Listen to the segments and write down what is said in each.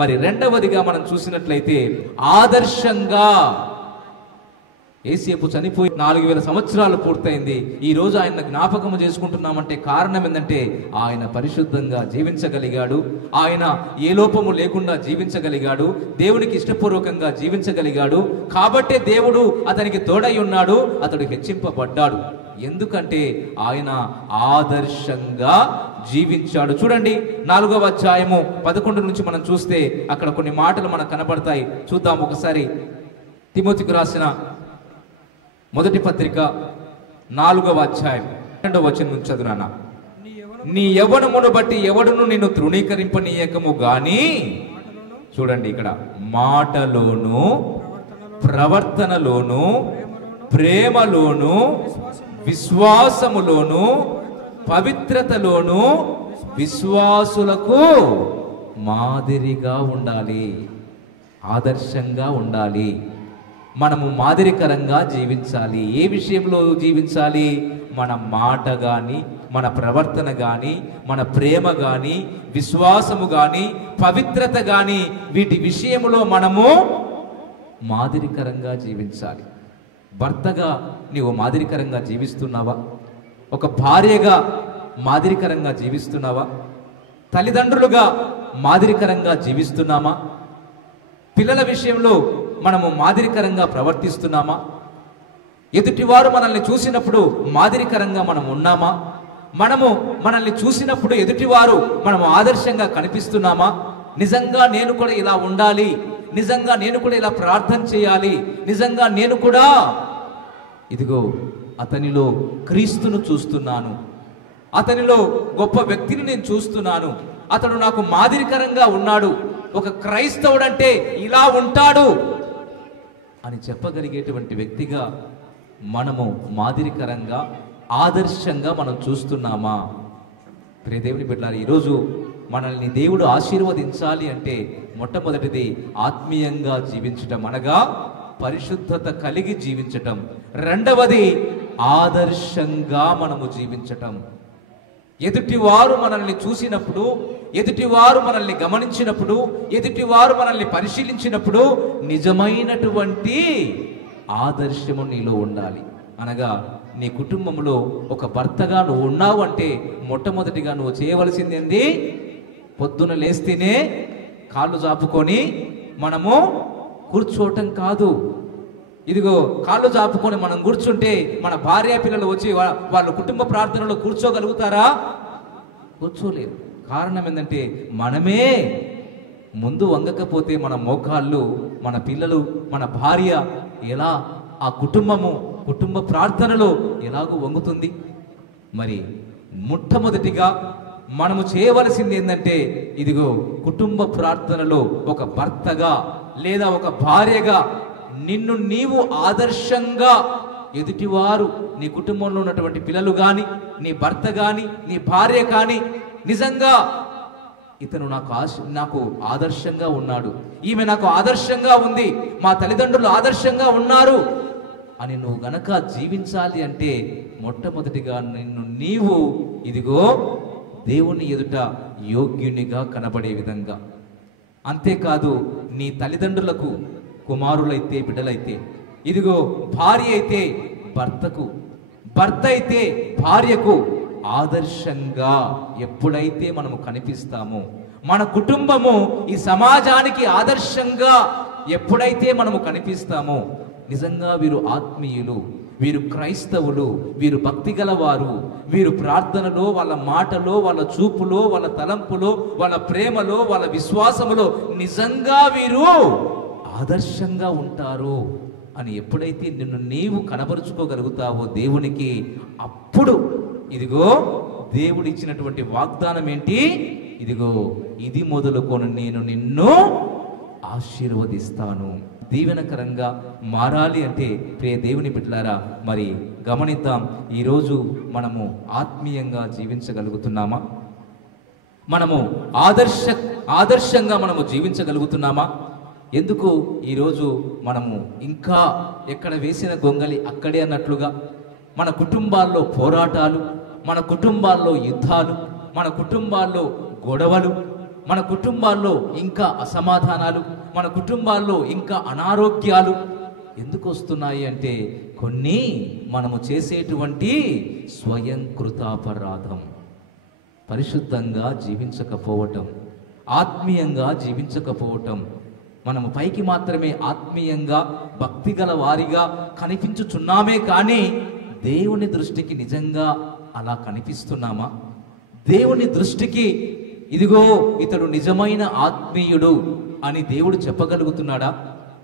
మరి రెండవదిగా మనం చూసినట్లయితే ఆదర్శంగా. యేసేపు చనిపోయి 4000 సంవత్సరాలు పూర్తయింది. ఈ రోజు ఆయన జ్ఞాపకం చేసుకుంటున్నామంటే కారణం ఏంటంటే ఆయన పరిశుద్ధంగా జీవించగలిగాడు, ఆయన ఏ లోపము లేకుండా జీవించగలిగాడు, దేవునికి ఇష్టపూర్వకంగా జీవించగలిగాడు. కాబట్టే దేవుడు అతనికి తోడై ఉన్నాడు, అతడు హెచ్చింపబడ్డాడు. ఎందుకంటే ఆయన ఆదర్శంగా జీవించాడు. చూడండి 4వ అధ్యాయము 11 నుంచి మనం చూస్తే అక్కడ కొన్ని మాటలు మనకు కనబడతాయి. చూద్దాం ఒకసారి. తిమోతికి రాసిన మొదటి పత్రిక 4వ అధ్యాయం 2వ వచనం నుంచి చదువునా. నీ యవ్వనమును బట్టి ఎవడును నిన్ను తృణీకరింపనీయకము గాని, చూడండి ఇక్కడ, మాటలోను ప్రవర్తనలోను ప్రేమలోను విశ్వాసములోను పవిత్రతలోను విశ్వాసులకు మాదిరిగా ఉండాలి, ఆదర్శంగా ఉండాలి. మనము మాదిరికరంగా జీవించాలి. ఏ విషయంలో జీవించాలి? మన మాట కానీ, మన ప్రవర్తన కానీ, మన ప్రేమ కానీ, విశ్వాసము కానీ, పవిత్రత కానీ, వీటి విషయంలో మనము మాదిరికరంగా జీవించాలి. భర్తగా నీవు మాదిరికరంగా జీవిస్తున్నావా? ఒక భార్యగా మాదిరికరంగా జీవిస్తున్నావా? తల్లిదండ్రులుగా మాదిరికరంగా జీవిస్తున్నామా? పిల్లల విషయంలో మనము మాదిరికరంగా ప్రవర్తిస్తున్నామా? ఎదుటివారు మనల్ని చూసినప్పుడు మాదిరికరంగా మనం ఉన్నామా? మనల్ని చూసినప్పుడు ఎదుటివారు మనము ఆదర్శంగా కనిపిస్తున్నామా? నిజంగా నేను కూడా ఇలా ఉండాలి, నిజంగా నేను కూడా ఇలా ప్రార్థన చేయాలి, నిజంగా నేను కూడా ఇదిగో అతనిలో క్రీస్తును చూస్తున్నాను, అతనిలో గొప్ప వ్యక్తిని నేను చూస్తున్నాను, అతడు నాకు మాదిరికరంగా ఉన్నాడు, ఒక క్రైస్తవుడంటే ఇలా ఉంటాడు అని చెప్పగలిగేటువంటి వ్యక్తిగా మనము మాదిరికరంగా ఆదర్శంగా మనం చూస్తున్నామా? ప్రియ దేవుని బిడ్డలారా, ఈరోజు మనల్ని దేవుడు ఆశీర్వదించాలి అంటే మొట్టమొదటిది ఆత్మీయంగా జీవించటం, అనగా పరిశుద్ధత కలిగి జీవించటం. రెండవది ఆదర్శంగా మనము జీవించటం. ఎదుటివారు మనల్ని చూసినప్పుడు, ఎదుటివారు మనల్ని గమనించినప్పుడు, ఎదుటివారు మనల్ని పరిశీలించినప్పుడు నిజమైనటువంటి ఆదర్శము నీలో ఉండాలి. అనగా నీ కుటుంబంలో ఒక భర్తగా నువ్వు ఉన్నావు అంటే మొట్టమొదటిగా నువ్వు చేయవలసింది ఏంది? పొద్దున లేస్తేనే కాళ్ళు చాపుకొని మనము కూర్చోవటం కాదు. ఇదిగో కాళ్ళు చాపుకొని మనం కూర్చుంటే మన భార్య పిల్లలు వచ్చి వాళ్ళ కుటుంబ ప్రార్థనలో కూర్చోగలుగుతారా? కూర్చోలేరు. కారణం ఏంటంటే మనమే ముందు వంగకపోతే మన మోకాళ్ళు, మన పిల్లలు, మన భార్య ఎలా ఆ కుటుంబ ప్రార్థనలో ఎలాగో వంగుతుంది? మరి మొట్టమొదటిగా మనము చేయవలసింది ఏంటంటే ఇదిగో కుటుంబ ప్రార్థనలో ఒక భర్తగా లేదా ఒక భార్యగా నిన్ను నీవు ఆదర్శంగా, ఎదుటివారు నీ కుటుంబంలో ఉన్నటువంటి పిల్లలు కానీ, నీ భర్త కానీ, నీ భార్య కానీ నిజంగా ఇతను నాకు ఆదర్శంగా ఉన్నాడు, ఈమె నాకు ఆదర్శంగా ఉంది, మా తల్లిదండ్రులు ఆదర్శంగా ఉన్నారు అని నువ్వు గనక జీవించాలి అంటే మొట్టమొదటిగా నిన్ను నీవు ఇదిగో దేవుని ఎదుట యోగ్యునిగా కనబడే విధంగా. అంతేకాదు నీ తల్లిదండ్రులకు, కుమారులైతే బిడ్డలైతే, ఇదిగో భార్య అయితే భర్తకు, భర్త అయితే భార్యకు ఆదర్శంగా ఎప్పుడైతే మనము కనిపిస్తామో, మన కుటుంబము ఈ సమాజానికి ఆదర్శంగా ఎప్పుడైతే మనము కనిపిస్తామో, నిజంగా వీరు ఆత్మీయులు, వీరు క్రైస్తవులు, వీరు భక్తి గలవారు, వీరు ప్రార్థనలో, వాళ్ళ మాటలో, వాళ్ళ చూపులో, వాళ్ళ తలంపులో, వాళ్ళ ప్రేమలో, వాళ్ళ విశ్వాసములో నిజంగా వీరు ఆదర్శంగా ఉంటారు అని ఎప్పుడైతే నిన్ను నీవు కనబరుచుకోగలుగుతావో దేవునికి, అప్పుడు ఇదిగో దేవుడు ఇచ్చినటువంటి వాగ్దానం ఏంటి? ఇదిగో ఇది మొదలుకొని నేను నిన్ను ఆశీర్వదిస్తాను. దీవెనకరంగా మారాలి అంటే ప్రియ దేవుని బిడ్డలారా, మరి గమనిద్దాం, ఈరోజు మనము ఆత్మీయంగా జీవించగలుగుతున్నామా? మనము ఆదర్శంగా మనము జీవించగలుగుతున్నామా? ఎందుకు ఈరోజు మనము ఇంకా ఎక్కడ వేసిన గొంగలి అక్కడే అన్నట్లుగా మన కుటుంబాల్లో పోరాటాలు, మన కుటుంబాల్లో యుద్ధాలు, మన కుటుంబాల్లో గొడవలు, మన కుటుంబాల్లో ఇంకా అసమాధానాలు, మన కుటుంబాల్లో ఇంకా అనారోగ్యాలు ఎందుకు వస్తున్నాయి అంటే కొన్ని మనము చేసేటువంటి స్వయం కృతాపరాధం. పరిశుద్ధంగా జీవించకపోవటం, ఆత్మీయంగా జీవించకపోవటం. మనము పైకి మాత్రమే ఆత్మీయంగా భక్తి గల వారిగా కనిపించుచున్నామే కానీ దేవుని దృష్టికి నిజంగా అలా కనిపిస్తున్నామా? దేవుని దృష్టికి ఇదిగో ఇతడు నిజమైన ఆత్మీయుడు అని దేవుడు చెప్పగలుగుతున్నాడా?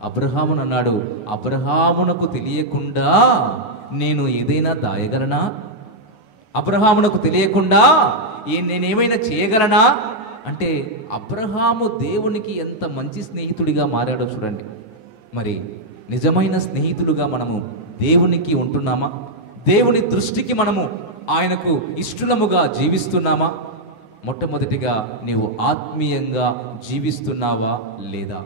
అబ్రహామును అన్నాడు, అబ్రహామునకు తెలియకుండా నేను ఏదైనా దాయగలనా? అబ్రహామునకు తెలియకుండా నేనేమైనా చేయగలనా అంటే అబ్రహాము దేవునికి ఎంత మంచి స్నేహితుడిగా మారాడో చూడండి. మరి నిజమైన స్నేహితులుగా మనము దేవునికి ఉంటున్నామా? దేవుని దృష్టికి మనము ఆయనకు ఇష్టలముగా జీవిస్తున్నామా? మొట్టమొదటిగా నీవు ఆత్మీయంగా జీవిస్తున్నావా లేదా?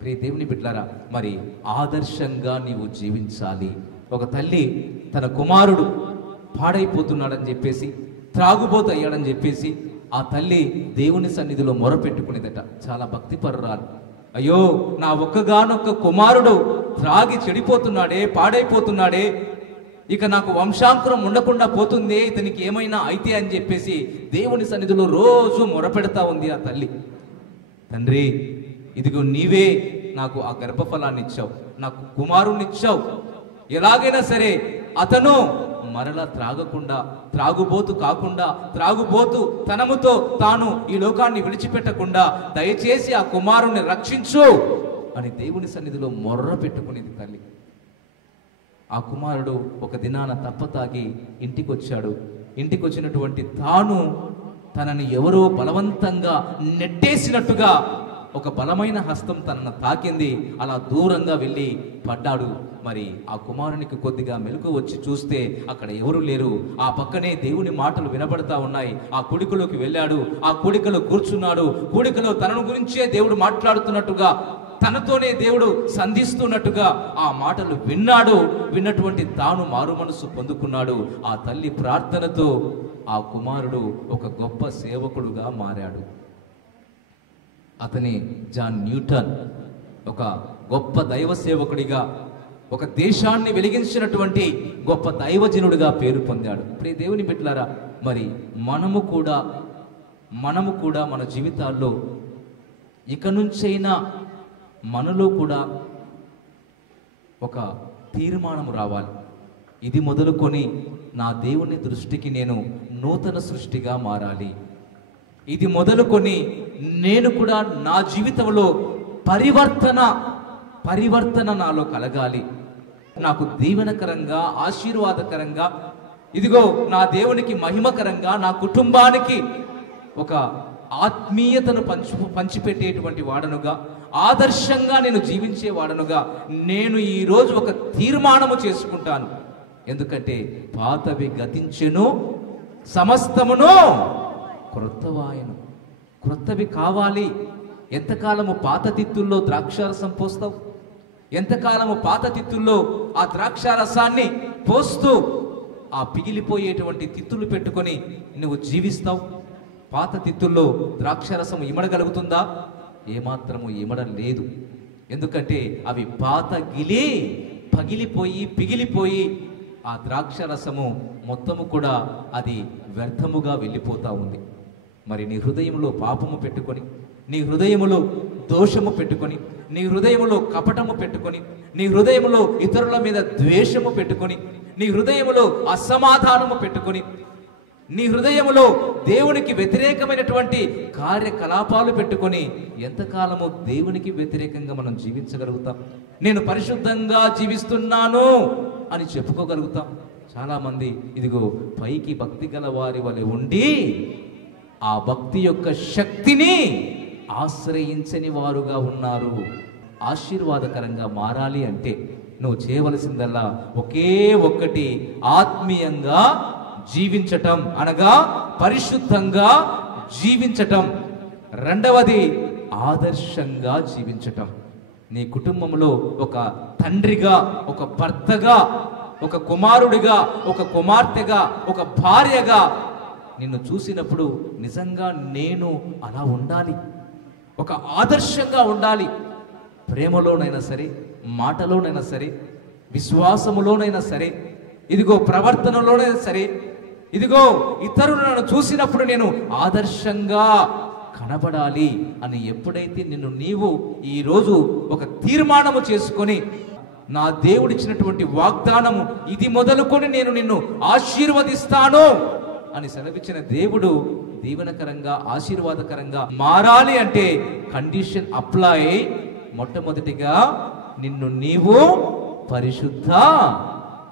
ప్రియ దేవుని బిడ్డలారా, మరి ఆదర్శంగా నీవు జీవించాలి. ఒక తల్లి తన కుమారుడు పాడైపోతున్నాడని చెప్పేసి, త్రాగుబోతు అయ్యాడని చెప్పేసి ఆ తల్లి దేవుని సన్నిధిలో మొరపెట్టుకునేదట. చాలా భక్తిపరురాలు. అయ్యో, నా ఒక్కగానొక్క కుమారుడు త్రాగి చెడిపోతున్నాడే, పాడైపోతున్నాడే, ఇక నాకు వంశాంకురం ఉండకుండా పోతుంది, ఇతనికి ఏమైనా అయితే అని చెప్పేసి దేవుని సన్నిధిలో రోజు మొరపెడతా ఉంది ఆ తల్లి. తండ్రి, ఇదిగో నీవే నాకు ఆ గర్భఫలాన్ని ఇచ్చావు, నాకు కుమారుణ్ణి ఇచ్చావు, ఎలాగైనా సరే అతను మరలా త్రాగకుండా, త్రాగుబోతు కాకుండా, త్రాగుబోతు తనముతో తాను ఈ లోకాన్ని విడిచిపెట్టకుండా దయచేసి ఆ కుమారుణ్ణి రక్షించు అని దేవుని సన్నిధిలో మొర్ర పెట్టుకునేది తల్లి. ఆ కుమారుడు ఒక దినాన తప్పతాగి ఇంటికి వచ్చాడు. ఇంటికి వచ్చినటువంటి తాను తనని ఎవరో బలవంతంగా నెట్టేసినట్టుగా ఒక బలమైన హస్తం తనను తాకింది. అలా దూరంగా వెళ్ళి పడ్డాడు. మరి ఆ కుమారునికి కొద్దిగా మెలకు వచ్చి చూస్తే అక్కడ ఎవరు లేరు. ఆ పక్కనే దేవుని మాటలు వినబడతా ఉన్నాయి. ఆ కుడికలోకి వెళ్ళాడు. ఆ కుడికలో కూర్చున్నాడు. కుడికలో తనను గురించే దేవుడు మాట్లాడుతున్నట్టుగా, తనతోనే దేవుడు సంధిస్తున్నట్టుగా ఆ మాటలు విన్నాడు. విన్నటువంటి తాను మారు మనసు పొందుకున్నాడు. ఆ తల్లి ప్రార్థనతో ఆ కుమారుడు ఒక గొప్ప సేవకుడుగా మారాడు. అతని జాన్ న్యూటన్ ఒక గొప్ప దైవ సేవకుడిగా, ఒక దేశాన్ని వెలిగించినటువంటి గొప్ప దైవజనుడిగా పేరు పొందాడు. ప్రియ దేవుని బిడ్డలారా, మరి మనము కూడా మన జీవితాల్లో ఇక నుంచైనా మనలో కూడా ఒక తీర్మానం రావాలి. ఇది మొదలుకొని నా దేవుని దృష్టికి నేను నూతన సృష్టిగా మారాలి. ఇది మొదలుకొని నేను కూడా నా జీవితంలో పరివర్తన నాలో కలగాలి. నాకు దీవెనకరంగా, ఆశీర్వాదకరంగా, ఇదిగో నా దేవునికి మహిమకరంగా, నా కుటుంబానికి ఒక ఆత్మీయతను పంచిపెట్టేటువంటి వాడనుగా, ఆదర్శంగా నేను జీవించే వాడనుగా నేను ఈరోజు ఒక తీర్మానము చేసుకుంటాను. ఎందుకంటే పాతవి గతించెను, సమస్తమును క్రొత్తవాయను. క్రొత్తవి కావాలి. ఎంతకాలము పాత తిత్తుల్లో ద్రాక్షారసం పోస్తావు? ఎంతకాలము పాత తిత్తుల్లో ఆ ద్రాక్షారసాన్ని పోస్తూ ఆ పిగిలిపోయేటువంటి తిత్తులు పెట్టుకొని నువ్వు జీవిస్తావు? పాత తిత్తుల్లో ద్రాక్షారసం ఇమడగలుగుతుందా? ఏమాత్రము ఇమడం లేదు. ఎందుకంటే అవి పాత పగిలిపోయి పిగిలిపోయి ఆ ద్రాక్షారసము మొత్తము కూడా అది వ్యర్థముగా వెళ్ళిపోతా ఉంది. మరి నీ హృదయంలో పాపము పెట్టుకొని, నీ హృదయములో దోషము పెట్టుకొని, నీ హృదయములో కపటము పెట్టుకొని, నీ హృదయములో ఇతరుల మీద ద్వేషము పెట్టుకొని, నీ హృదయములో అసమాధానము పెట్టుకొని, నీ హృదయములో దేవునికి వ్యతిరేకమైనటువంటి కార్యకలాపాలు పెట్టుకొని ఎంతకాలము దేవునికి వ్యతిరేకంగా మనం జీవించగలుగుతాం? నేను పరిశుద్ధంగా జీవిస్తున్నాను అని చెప్పుకోగలుగుతాం? చాలామంది ఇదిగో పైకి భక్తి గల వారి వలె ఉండి ఆ భక్తి యొక్క శక్తిని ఆశ్రయించని వారుగా ఉన్నారు. ఆశీర్వాదకరంగా మారాలి అంటే నువ్వు చేయవలసిందల్లా ఒకే ఒక్కటి, ఆత్మీయంగా జీవించటం, అనగా పరిశుద్ధంగా జీవించటం. రెండవది ఆదర్శంగా జీవించటం. నీ కుటుంబంలో ఒక తండ్రిగా, ఒక భర్తగా, ఒక కుమారుడిగా, ఒక కుమార్తెగా, ఒక భార్యగా నిన్ను చూసినప్పుడు నిజంగా నేను అలా ఉండాలి, ఒక ఆదర్శంగా ఉండాలి. ప్రేమలోనైనా సరే, మాటలోనైనా సరే, విశ్వాసములోనైనా సరే, ఇదిగో ప్రవర్తనలోనైనా సరే, ఇదిగో ఇతరులు నన్ను చూసినప్పుడు నేను ఆదర్శంగా కనబడాలి అని ఎప్పుడైతే నిన్ను నీవు ఈరోజు ఒక తీర్మానము చేసుకొని, నా దేవుడిచ్చినటువంటి వాగ్దానము ఇది మొదలుకొని నేను నిన్ను ఆశీర్వదిస్తాను అని సెలవిచ్చిన దేవుడు దీవెనకరంగా, ఆశీర్వాదకరంగా మారాలి అంటే కండిషన్ అప్లై. మొట్టమొదటిగా నిన్ను నీవు పరిశుద్ధ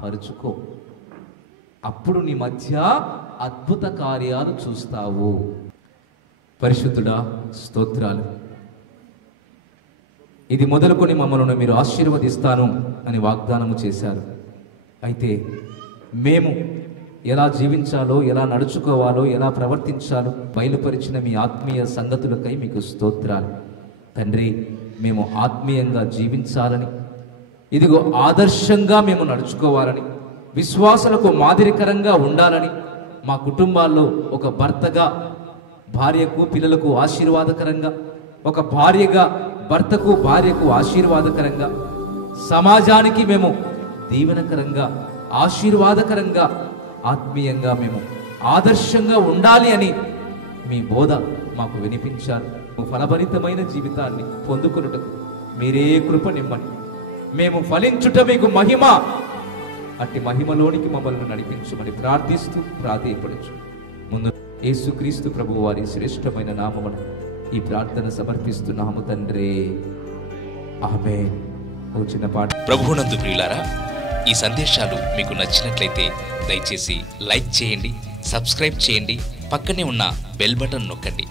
పరుచుకో. అప్పుడు నీ మధ్య అద్భుత కార్యాలు చూస్తావు. పరిశుద్ధుడా, స్తోత్రాలు. ఇది మొదలుకొని మమ్మల్ని మీరు ఆశీర్వదిస్తాను అని వాగ్దానము చేశారు. అయితే మేము ఎలా జీవించాలో, ఎలా నడుచుకోవాలో, ఎలా ప్రవర్తించాలో బయలుపరిచిన మీ ఆత్మీయ సంగతులకై మీకు స్తోత్రాలు తండ్రి. మేము ఆత్మీయంగా జీవించాలని, ఇదిగో ఆదర్శంగా మేము నడుచుకోవాలని, విశ్వాసులకు మాదిరికరంగా ఉండాలని, మా కుటుంబాల్లో ఒక భర్తగా భార్యకు పిల్లలకు ఆశీర్వాదకరంగా, ఒక భార్యగా భర్తకు భార్యకు ఆశీర్వాదకరంగా, సమాజానికి మేము దీవెనకరంగా, ఆశీర్వాదకరంగా, ఆత్మీయంగా మేము ఆదర్శంగా ఉండాలి అని మీ బోధ మాకు వినిపించారు. ఫలభరితమైన జీవితాన్ని పొందుకొనుటకు మీరే కృప నిమ్మని, మేము ఫలించుట మీకు మహిమ, అట్టి మహిమలోనికి మమ్మల్ని నడిపించమని ప్రార్థిస్తూ ప్రాధేయపడుచు ముందు యేసుక్రీస్తు ప్రభు వారి శ్రేష్టమైన నామమున ఈ ప్రార్థన సమర్పిస్తున్నాము తండ్రి, ఆమేన్. ఓ చిన్న పాట. ప్రభువునందు ప్రియులారా, ఈ సందేశాలు మీకు నచ్చినట్లయితే దయచేసి లైక్ చేయండి, సబ్స్క్రైబ్ చేయండి, పక్కనే ఉన్న బెల్ బటన్ నొక్కండి.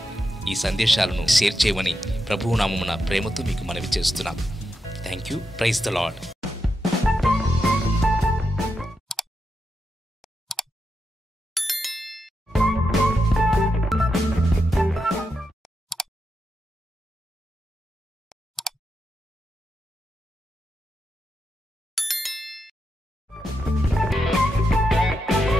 ఈ సందేశాలను షేర్ చేయమని ప్రభువు నామమున ప్రేమతో మీకు మనవి చేస్తున్నాం. Thank you. Praise the lord.